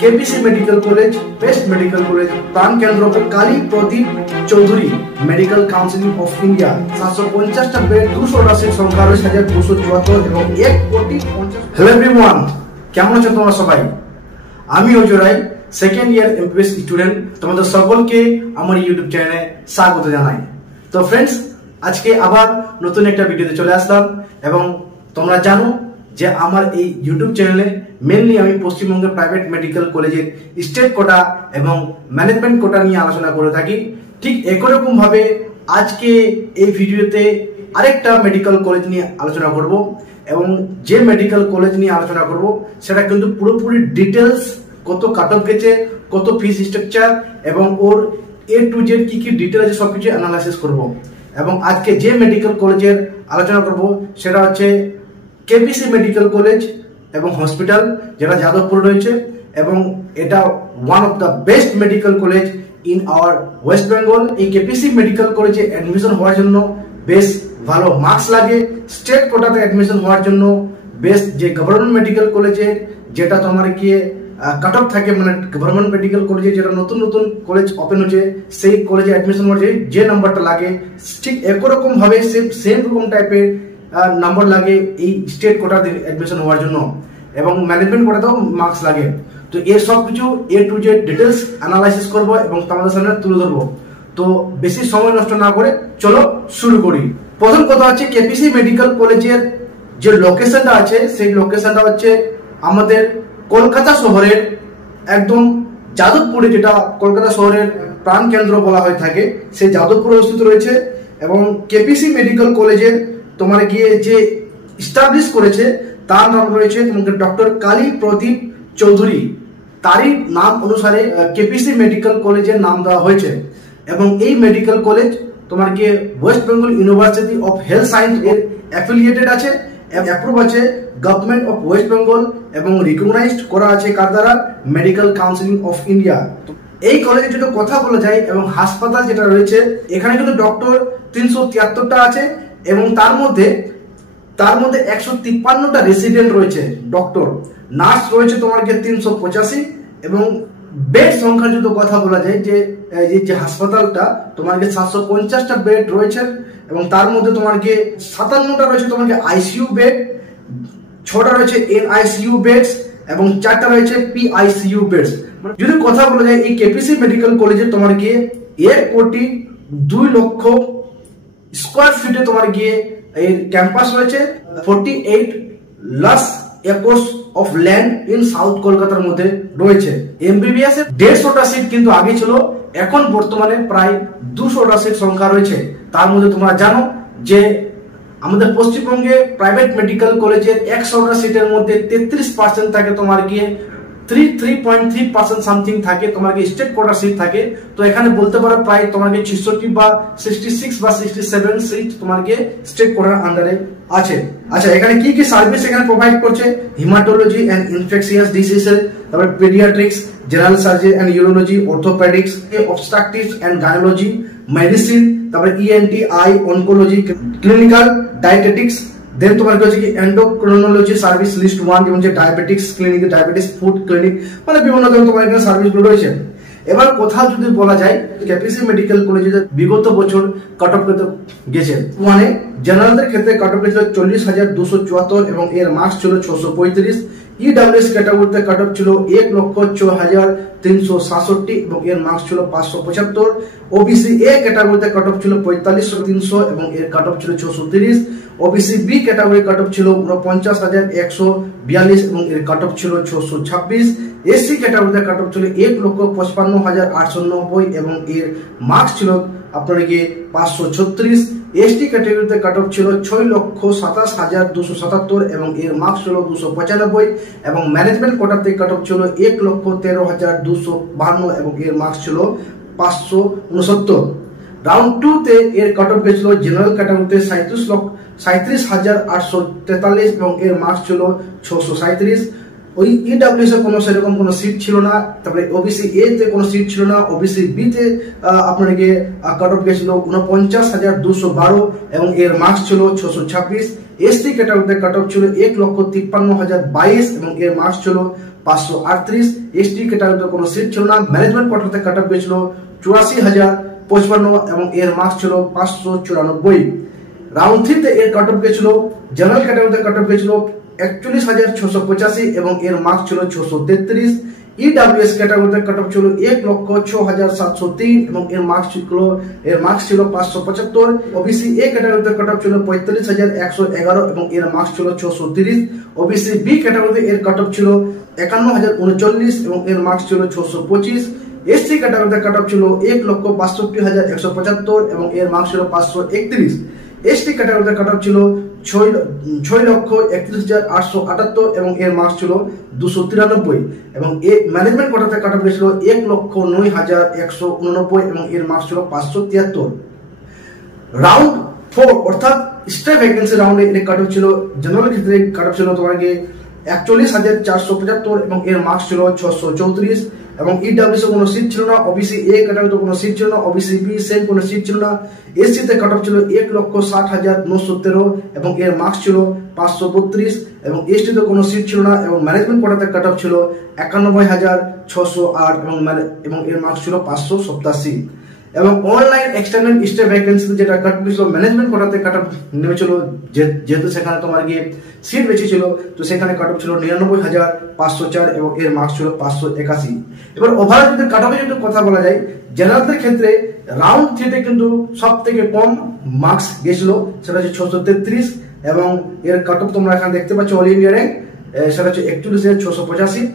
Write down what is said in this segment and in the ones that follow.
KPC medical college best medical college प्राण केंद्र Kali Pradip Chaudhuri medical council of India 750 bed 288 সংখ্যা 2274 এবং 1 কোটি 50। হ্যালো एवरीवन কেমন আছো তোমরা সবাই? আমি Ajay second year MBBS student, তোমাদের সকলকে আমার ইউটিউব চ্যানেলে স্বাগত জানাই। তো फ्रेंड्स, আজকে আবার নতুন একটা ভিডিওতে চলে আসলাম এবং তোমরা জানো যে আমার এই ইউটিউব চ্যানেলে মেইনলি আমি পশ্চিমবঙ্গের প্রাইভেট মেডিকেল কলেজের স্টেট কোটা এবং ম্যানেজমেন্ট কোটা নিয়ে আলোচনা করে থাকি। ঠিক একই রকম ভাবে আজকে এই ভিডিওতে আরেকটা মেডিকেল কলেজ নিয়ে আলোচনা করব এবং যে মেডিকেল কলেজ নিয়ে আলোচনা করব সেটা কিন্তু পুরোপুরি ডিটেলস, কত কাট অফ গেছে, কত ফিস স্ট্রাকচার এবং ওর এ টু জেড কি কি ডিটেল আছে সবকিছু অ্যানালাইসিস করব। এবং আজকে যে মেডিকেল কলেজের আলোচনা করব সেটা হচ্ছে কেপিসি মেডিকেল কলেজ এবং হসপিটাল, যেটা যাদবপুর রয়েছে এবং এটা one of the best medical college in our West Bengal. এই কেপিসি মেডিকেল কলেজে অ্যাডমিশন হওয়ার জন্য বেশ ভালো মার্কস লাগে। স্টেট কোটাতে অ্যাডমিশন হওয়ার জন্য বেস্ট যে গভর্নমেন্ট মেডিকেল কলেজে যেটা তোমার গিয়ে কাট অফ থাকে, মানে গভর্নমেন্ট মেডিকেল কলেজে যেটা নতুন নতুন কলেজ ওপেন হচ্ছে সেই কলেজে অ্যাডমিশন হচ্ছে যে নাম্বারটা লাগে ঠিক একই রকম ভাবে সেম রকম টাইপের নাম্বার লাগে এই স্টেট কোটাতে অ্যাডমিশন হওয়ার জন্য এবং ম্যানেজমেন্ট কোটাতেও মার্কস লাগে। তো এর সব কিছু এ টু জেড ডিটেলস অ্যানালাইসিস করব এবং তোমাদের সামনে তুলে ধরবো। তো বেশি সময় নষ্ট না করে চলো শুরু করি। প্রথম কথা হচ্ছে কেপিসি মেডিকেল কলেজের যে লোকেশনটা আছে সেই লোকেশনটা হচ্ছে আমাদের কলকাতা শহরের একদম যাদবপুরে, যেটা কলকাতা শহরের প্রাণ কেন্দ্র বলা হয়ে থাকে, সেই যাদবপুরে অবস্থিত রয়েছে। এবং কেপিসি মেডিকেল কলেজের তোমার গিয়ে যে এস্টাবলিশ করেছে তার নাম রয়েছে তোমাকে ডক্টর কালী প্রদীপ চৌধুরী। তারই নাম অনুসারে কেপিসি মেডিকেল কলেজের নাম দেওয়া হয়েছে এবং এই মেডিকেল কলেজ তোমার গিয়ে West Bengal university of health science এর অ্যাফিলিয়েটেড আছে, অ্যাপ্রুভ আছে গভর্নমেন্ট অফ ওয়েস্ট বেঙ্গল এবং রিকগনাইজড করা আছে কার দ্বারা? Medical council of India. এই কলেজে যদি কথা বলা যায় এবং হাসপাতাল যেটা রয়েছে এখানে কিন্তু ডক্টর 373টা আছে এবং তার মধ্যে 153টা রেসিডেন্ট রয়েছে ডক্টর। নার্স রয়েছে তোমার গিয়ে 385 এবং বেড সংখ্যা যদি কথা বলা যায় যে হাসপাতালটা তোমার গিয়ে 750টা বেড রয়েছে এবং তার মধ্যে তোমার গিয়ে 57টা রয়েছে তোমার গিয়ে আইসিইউ বেড, 6টা রয়েছে এনআইসিইউ বেডস এবং 4টা রয়েছে পিআইসিইউ বেডস। যদি কথা বলা যায় এই কেপিসি মেডিকেল কলেজে তোমার গিয়ে 1 কোটি 2 লক্ষ স্কোয়ার ফিটে তোমার গিয়ে এর ক্যাম্পাস রয়েছে। 48 lakh acres of land in south কলকাতার মধ্যে রয়েছে। এমবিবিএস এর 150টা সিট কিন্তু আগে ছিল, এখন বর্তমানে প্রায় 200টা সিট সংখ্যা রয়েছে। তার মধ্যে তোমরা জানো যে আমাদের পশ্চিমবঙ্গে প্রাইভেট মেডিকেল কলেজের 100টা সিটের মধ্যে 33% থাকে তোমার গিয়ে 3.3% সামথিং থাকে তোমার গিয়ে স্টেট কোটা সিট থাকে। তো এখানে বলতে পারো প্রায় তোমার গিয়ে 66 বা 66 বা 67 সিট তোমার গিয়ে স্টেট কোটার আন্ডারে আছে। আচ্ছা, এখানে কি কি সার্ভিস এখানে প্রোভাইড করছে? হিমাটোলজি এন্ড ইনফেকশিয়াস ডিজিজেস, তারপর paediatrics, general surgery and urology, orthopaedics, obstetrics and gynaecology, medicine, তারপর ENT, eye, oncology, clinical dietetics, then তোমার কি হচ্ছে কি এন্ডোক্রিনোলজি সার্ভিস লিস্ট 1, যেমন যে diabetics clinic, diabetes food clinic, মানে বিভিন্ন ধরনের তোমার এখানে সার্ভিসগুলো রয়েছে। এবার কোথাও যদি বলা যায় কেপিসি মেডিকেল কলেজে বিগত বছর কাট অফ গেছে, মানে জেনারেলদের ক্ষেত্রে কাট অফ গেছিল 40,274 এবং এর মার্কস ছিল 635। ইডব্লিউএস ক্যাটাগরিতে কাট অফ ছিল 1,04,367 এবং এর মার্কস ছিল 575। ওবিসি এ ক্যাটাগরিতে কাট অফ ছিল 45,300 এবং এর কাট অফ ছিল 630। OBC B category cut off ছিল 49,142 এবং এর কাট অফ ছিল 626। এসসি ক্যাটাগরিতে কাট অফ ছিল 1,55,890 এবং এর মার্কস ছিল আপনার গিয়ে 536। এসটি ক্যাটাগরিতে কাট অফ ছিল 6,27,277 এবং এর মার্কস ছিল 295 এবং ম্যানেজমেন্ট কোটাতে কাট অফ ছিল 1,13,252 এবং এর মার্কস ছিল 569। রাউন্ড 2 তে এর কাট অফ গেছিল জেনারেল ক্যাটাগরিতে 37,843 এবং এর মার্কস ছিল 637। ওই ইডব্লিউএস এর কোনো সেরকম কোনো সিট ছিল না। তারপরে ওবিসি এ তে কোনো সিট ছিল না। ওবিসি বি তে আপনাকে কাট অফ গেছিল 49,212 এবং এর মার্কস ছিল 626। এসটি ক্যাটাগরিতে কাট অফ ছিল 1,53,022 এবং এর মার্কস ছিল 538, এসটি ক্যাটাগরিতে কোনো সিট ছিল না। ম্যানেজমেন্ট কোটাতে কাট অফ গেছিল 84,055 এবং এর মার্কস ছিল 594। রাউন্ড 3 তে এর কাট অফ গেছিল, জেনারেল ক্যাটাগরিতে কাট অফ গেছিল 41,685 এবং এর মার্কস ছিল 633। ইডব্লিউএস ক্যাটাগরিতে কাট অফ ছিল 1,06,703 এবং এর মার্কস ছিল 575। ওবিসি এ ক্যাটাগরিতে কাট অফ ছিল 45,111 এবং এর মার্কস ছিল 630। ওবিসি বি ক্যাটাগরিতে এর কাট অফ ছিল 51,039 এবং এর মার্কস ছিল 625। এসসি ক্যাটাগরিতে কাট অফ ছিল 1,62,175 এবং এর মার্কস ছিল 531। এসটি ক্যাটাগরিতে কাট অফ ছিল 6,31,878 এবং এর মার্কস ছিল 293 এবং ম্যানেজমেন্ট কোটাতে কাট অফ গেছিল 1,09,189 এবং এর মার্কস ছিল 573। রাউন্ড 4 অর্থাৎ স্ট্রে ভ্যাকেন্সি রাউন্ডে এর কাট অফ ছিল, জেনারেল ক্ষেত্রে কাট অফ ছিল তোমাকে 41,475 এবং এর মার্কস ছিল 634 এবং ইডব্লিউএস কোনো সিট ছিল না। ওবিসি এ ক্যাটাগরিতে কোনো সিট ছিল না। ওবিসি বি সেম কোনো সিট ছিল না। এসসি তে কাট অফ ছিল 1,60,913 এবং এর মার্কস ছিল 532 এবং এসটি তে কোনো সিট ছিল না এবং ম্যানেজমেন্ট কোটাতে কাট অফ ছিল 91,608 এবং এর মার্কস ছিল 587 এবং অনলাইন এক্সটার্নাল স্টে ভ্যাকেন্সি যেটা কাট অফ ছিল ম্যানেজমেন্ট কোটাতে কাট অফ নেমেছিল, যেহেতু সেখানে তোমার গিয়ে সিট বেশি ছিল তো সেখানে কাট অফ ছিল 99,504 এবং এর মার্কস ছিল 581। এবার ওভারঅল যদি কাট অফে যদি কথা বলা যায়, জেনারেলদের ক্ষেত্রে রাউন্ড 3 তে কিন্তু সব থেকে কম মার্কস গেছিল, সেটা হচ্ছে 633 এবং এর কাট অফ তোমরা এখানে দেখতে পাচ্ছ অল ইন্ডিয়া র্যাঙ্ক, সেটা হচ্ছে 41,685।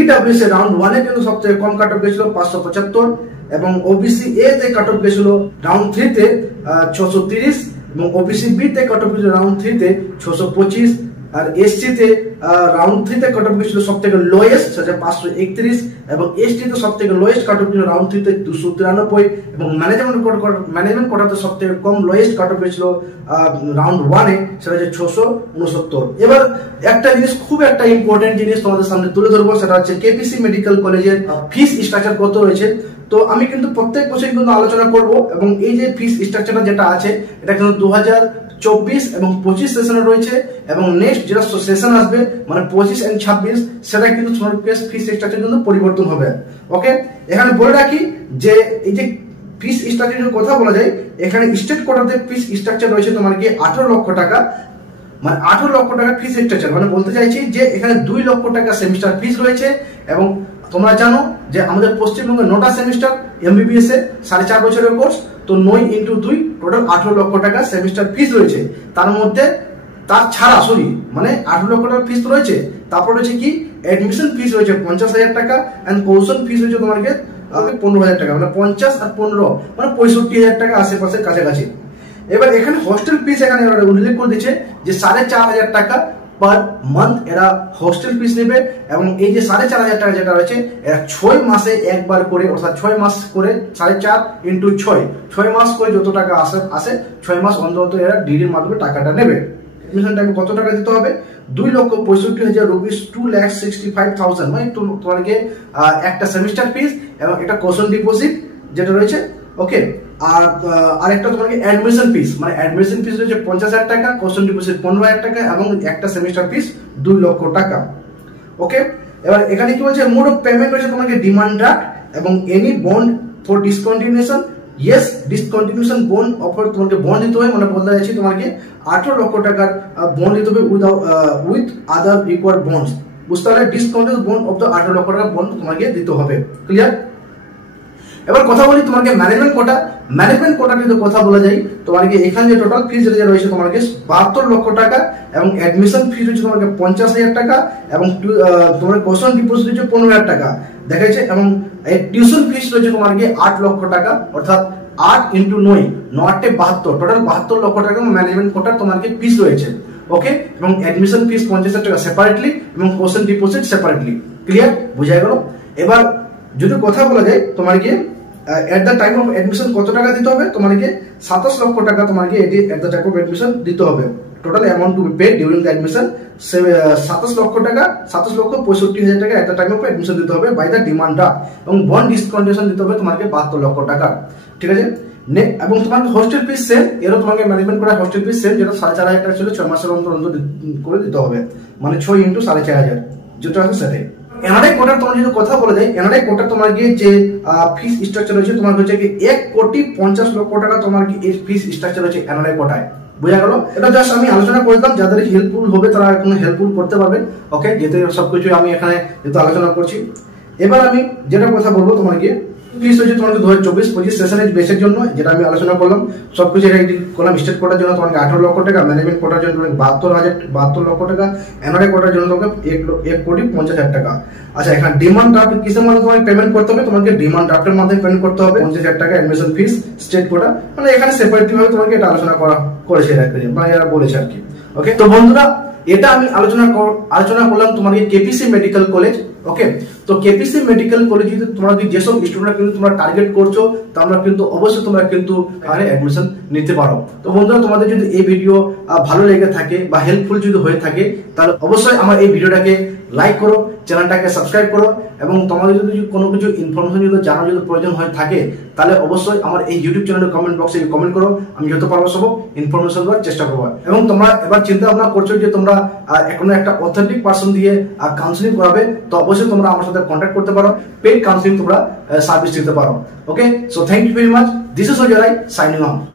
ইডব্লিউএস এ রাউন্ড 1 এ কিন্তু সব থেকে কম কাট অফ গেছিল 575 এবং ওবিসি এ তে কাট অফ গেছিল রাউন্ড 3 তে 630 এবং ওবিসি বি তে কাট অফ গেছিল রাউন্ড 3 তে 625 আর এসসি তে রাউন্ড 3 তে কাট অফ গেছিল সবথেকে লোয়েস্ট, সেটা 531 এবং এসটি তে সবথেকে লোয়েস্ট কাট অফ ছিল রাউন্ড 3 তে 293 এবং ম্যানেজমেন্ট কোটাতে সবথেকে কম লোয়েস্ট কাট অফ গেছিল রাউন্ড 1 এ, সেটা হচ্ছে 669। এবার একটা জিনিস, খুব একটা ইম্পর্টেন্ট জিনিস তোমাদের সামনে তুলে ধরবো, সেটা হচ্ছে কেপিসি মেডিকেল কলেজের ফিস স্ট্রাকচার কত রয়েছে। তো আমি কিন্তু প্রত্যেক বছর কিন্তু আলোচনা করব এবং এই যে ফিস স্ট্রাকচারটা যেটা আছে এটা কিন্তু 2024 এবং 25 সেশনে রয়েছে এবং নেক্সট যেটা সেশন আসবে মানে 25 এবং 26 সেটা কিন্তু তোমার ফিস স্ট্রাকচার কিন্তু পরিবর্তন হবে। ওকে, এখানে বলে রাখি যে এই যে ফিস স্ট্রাকচারের কথা বলা যায়, এখানে স্টেট কোটাতে ফিস স্ট্রাকচার রয়েছে তোমার কি 18 লক্ষ টাকা, মানে 18 লক্ষ টাকা ফিস স্ট্রাকচার, মানে বলতে চাইছি যে এখানে 2 লক্ষ টাকা সেমিস্টার ফিস রয়েছে এবং তোমরা জানো যে আমাদের পশ্চিমবঙ্গে 9টা সেমিস্টার এমবিবিএস এ 4.5 বছরের কোর্স, তো 9 × 2 টোটাল 18 লক্ষ টাকা সেমিস্টার ফিস রয়েছে। তার মধ্যে তার ছাড়া মানে 18 লক্ষ টাকা ফিস রয়েছে, তারপর রয়েছে কি অ্যাডমিশন ফিস রয়েছে 50,000 টাকা এন্ড কোর্সন ফিস রয়েছে তোমাকে 15,000 টাকা, মানে 50 আর 15 মানে 65,000 টাকা আশেপাশে কাছাকাছি। এবার এখানে হোস্টেল ফিস এখানে উল্লেখ করে দিচ্ছে যে 4,500 টাকা পার মান্থ এরা হোস্টেল ফিস নেবে এবং এই যে 4,500 টাকা যেটা রয়েছে এরা 6 মাসে একবার করে, অর্থাৎ 6 মাস করে 4.5 × 6 মাস করে যত টাকা আসে 6 মাস অন্তত এরা ডিডির মাধ্যমে টাকাটা নেবে। এডমিশন টাইমে কত টাকা দিতে হবে? 2,65,000 রুপিস, 2,65,000 মানে তোমাকে একটা সেমিস্টার ফিস এবং একটা কোর্সন ডিপোজিট যেটা রয়েছে। ওকে, আর আরেকটা তোমাকে অ্যাডমিশন ফিস, মানে অ্যাডমিশন ফিস রয়েছে 50,000 টাকা, কোর্সন ডিপোজিট 15,000 টাকা এবং একটা সেমিস্টার ফিস 2 লক্ষ টাকা। ওকে, এবার এখানে কি বলছে, মোড অফ পেমেন্ট রয়েছে তোমাকে ডিমান্ড ড্রাফট এবং any bond for discontinuation. Yes, discontinuation bond offer তোমাকে বন্ড দিতে হবে, মানে বলতে চাইছি তোমাকে 18 লক্ষ টাকার বন্ড দিতে হবে উইথ আদার রিকোয়ার্ড বন্ডস। বুঝতে পারলে, ডিসকন্টিনিউশন বন্ড অফ দ্য 18 লক্ষ টাকা বন্ড তোমাকে দিতে হবে। ক্লিয়ার? এবার কথা বলি তোমাকে ম্যানেজমেন্ট কোটা যদি কথা বলা যায় তোমাকে এখানে যে টোটাল ফিস যেটা রয়েছে তোমাকে 72 লক্ষ টাকা এবং অ্যাডমিশন ফিস রয়েছে তোমাকে 50,000 টাকা এবং তোমার কোর্সন ডিপোজিট রয়েছে 15,000 টাকা দেখাচ্ছে এবং টিউশন ফিস রয়েছে তোমাকে 8 লক্ষ টাকা, অর্থাৎ 8 × 9 9 72 টোটাল 72 লক্ষ টাকা ম্যানেজমেন্ট কোটার তোমাকে ফিস রয়েছে। ওকে, এবং অ্যাডমিশন ফিস 50,000 টাকা সেপারেটলি এবং কোর্সন ডিপোজিট সেপারেটলি। ক্লিয়ার? বুঝাই গেল? এবার যদি কথা বলা যায় তোমাকে at the time of admission কত টাকা দিতে হবে, তোমাকে 27 লক্ষ টাকা তোমাকে at the time of admission দিতে হবে। Total amount to be paid during the admission 27 লক্ষ টাকা, 27,65,000 টাকা at the time of admission দিতে হবে বাই দ্য ডিমান্ড ড্রাফট এবং বন্ড ডিসকন্টিনিউশন দিতে হবে তোমাকে 72 লক্ষ টাকা। ঠিক আছে, এবং তোমাকে হোস্টেল ফিস সেম, এরও তোমাকে ম্যানেজমেন্ট করা হোস্টেল ফিস সেম, যেটা 4,500 টাকা ছিল 6 মাসের অন্তর করে দিতে হবে, মানে 6 × 4,500 যেটা আছে সেটাই। এনআরআই কোটার তোমার যদি কথা বলা যায়, এনআরআই কোটা তোমার গিয়ে যে ফিস স্ট্রাকচার রয়েছে তোমার হচ্ছে কি 1,50,00,000 টাকা তোমার কি এই ফিস স্ট্রাকচার রয়েছে এনআরআই কোটায়। বুঝা গেল? এটা জাস্ট আমি আলোচনা করলাম, যাদের হেল্পফুল হবে তারা এখন হেল্পফুল করতে পারবে। ওকে, যেতে সবকিছু আমি এখানে যেহেতু আলোচনা করছি। এবার আমি যেটা কথা বলবো তোমার গিয়ে ফিস হচ্ছে তোমাকে 2024-25 সেশনের বেসের জন্য, যেটা আমি আলোচনা করলাম সবকিছু এটা করলাম। স্টেট কোটার জন্য তোমাকে 18 লক্ষ টাকা, ম্যানেজমেন্ট কোটার জন্য তোমাকে 72 লক্ষ টাকা, এনআরআই কোটার জন্য তোমাকে 1,50,00,000 টাকা। আচ্ছা, এখানে ডিমান্ড ড্রাফট কিসের মাধ্যমে তোমাকে পেমেন্ট করতে হবে? তোমাকে ডিমান্ড ড্রাফটের মাধ্যমে পেমেন্ট করতে হবে 50,000 টাকা অ্যাডমিশন ফিস স্টেট কোটা। মানে এখানে সেপারেটলি ভাবে তোমাকে এটা আলোচনা করেছে মানে এরা বলেছে আর কি। ওকে, তো বন্ধুরা এটা আমি আলোচনা করলাম তোমাকে কেপিসি মেডিকেল কলেজ। ওকে, তো কেপিসি মেডিকেল কলেজ যদি তোমরা যেসব স্টুডেন্ট কিন্তু তোমরা টার্গেট করছো তোমরা কিন্তু অবশ্যই তোমরা কিন্তু আরে অ্যাডমিশন নিতে পারো। তো বন্ধুরা তোমাদের যদি এই ভিডিও ভালো লেগে থাকে বা হেল্পফুল যদি হয়ে থাকে তাহলে অবশ্যই আমার এই ভিডিওটাকে লাইক করো, চ্যানেলটাকে সাবস্ক্রাইব করো, এবং তোমাদের যদি কোনো কিছু ইনফরমেশন যদি জানার যদি প্রয়োজন হয়ে থাকে তাহলে অবশ্যই আমার এই ইউটিউব চ্যানেলের কমেন্ট বক্সে কমেন্ট করো। আমি যত পারবো সব ইনফরমেশন দেওয়ার চেষ্টা করবো। এবং তোমরা এবার চিন্তা ভাবনা করছো যে তোমরা এখনো একটা অথেন্টিক পার্সন দিয়ে কাউন্সিলিং করাবে, তো অবশ্যই তোমরা আমার সাথে কন্ট্যাক্ট করতে পারো, পেইড কাউন্সিলিং তোমরা সার্ভিস দিতে পারো। Okay, so thank you very much. This is Ajay Roy signing of.